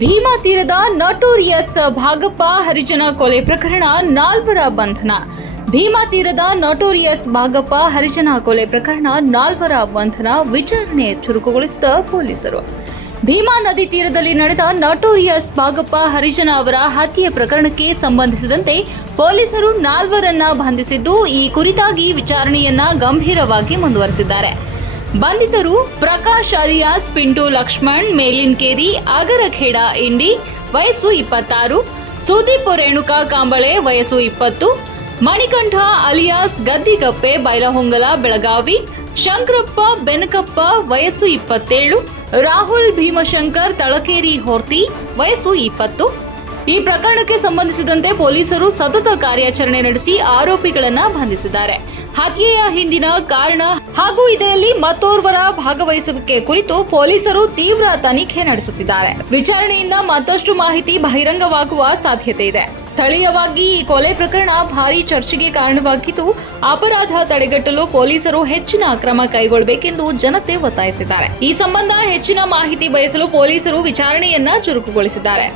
ಭೀಮಾ ತೀರದ ನಟೋರಿಯಸ್ ಭಾಗಪ್ಪ ಹರಿಜನ ಕೊಲೆ ಪ್ರಕರಣ ನಾಲ್ವರ ಬಂಧನ. ಭೀಮಾ ತೀರದ ನಟೋರಿಯಸ್ ಭಾಗಪ್ಪ ಹರಿಜನ ಕೊಲೆ ಪ್ರಕರಣ ನಾಲ್ವರ ಬಂಧನ, ವಿಚಾರಣೆ ಚುರುಕುಗೊಳಿಸಿದ ಪೊಲೀಸರು. ಭೀಮಾ ನದಿ ತೀರದಲ್ಲಿ ನಡೆದ ನಟೋರಿಯಸ್ ಭಾಗಪ್ಪ ಹರಿಜನ ಅವರ ಹತ್ಯೆ ಪ್ರಕರಣಕ್ಕೆ ಸಂಬಂಧಿಸಿದಂತೆ ಪೊಲೀಸರು ನಾಲ್ವರನ್ನ ಬಂಧಿಸಿದ್ದು, ಈ ಕುರಿತಾಗಿ ವಿಚಾರಣೆಯನ್ನ ಗಂಭೀರವಾಗಿ ಮುಂದುವರೆಸಿದ್ದಾರೆ. ಬಂಧಿತರು ಪ್ರಕಾಶ್ ಅಲಿಯಾಸ್ ಪಿಂಟು ಲಕ್ಷ್ಮಣ್ ಮೇಲಿನ್ಕೇರಿ ಅಗರಖೇಡ ಇಂಡಿ ವಯಸ್ಸು 26, ಸುದೀಪ್ ರೇಣುಕಾ ಕಾಂಬಳೆ ವಯಸ್ಸು 20, ಮಣಿಕಂಠ ಅಲಿಯಾಸ್ ಗದ್ದಿಗಪ್ಪೆ ಬೈಲಹೊಂಗಲ ಬೆಳಗಾವಿ, ಶಂಕರಪ್ಪ ಬೆನಕಪ್ಪ ವಯಸ್ಸು 27, ರಾಹುಲ್ ಭೀಮಶಂಕರ್ ತಳಕೇರಿ ಹೊರ್ತಿ ವಯಸ್ಸು 20. ಈ ಪ್ರಕರಣಕ್ಕೆ ಸಂಬಂಧಿಸಿದಂತೆ ಪೊಲೀಸರು ಸತತ ಕಾರ್ಯಾಚರಣೆ ನಡೆಸಿ ಆರೋಪಿಗಳನ್ನ ಬಂಧಿಸಿದ್ದಾರೆ. ಹತ್ಯೆಯ ಹಿಂದಿನ ಕಾರಣ ಹಾಗೂ ಇದರಲ್ಲಿ ಮತ್ತೋರ್ವರ ಭಾಗವಹಿಸುವಿಕೆ ಕುರಿತು ಪೊಲೀಸರು ತೀವ್ರ ತನಿಖೆ ನಡೆಸುತ್ತಿದ್ದಾರೆ. ವಿಚಾರಣೆಯಿಂದ ಮತ್ತಷ್ಟು ಮಾಹಿತಿ ಬಹಿರಂಗವಾಗುವ ಸಾಧ್ಯತೆ ಇದೆ. ಸ್ಥಳೀಯವಾಗಿ ಈ ಕೊಲೆ ಪ್ರಕರಣ ಭಾರೀ ಚರ್ಚೆಗೆ ಕಾರಣವಾಗಿದ್ದು, ಅಪರಾಧ ತಡೆಗಟ್ಟಲು ಪೊಲೀಸರು ಹೆಚ್ಚಿನ ಕ್ರಮ ಕೈಗೊಳ್ಳಬೇಕೆಂದು ಜನತೆ ಒತ್ತಾಯಿಸಿದ್ದಾರೆ. ಈ ಸಂಬಂಧ ಹೆಚ್ಚಿನ ಮಾಹಿತಿ ಬಯಸಲು ಪೊಲೀಸರು ವಿಚಾರಣೆಯನ್ನ ಚುರುಕುಗೊಳಿಸಿದ್ದಾರೆ.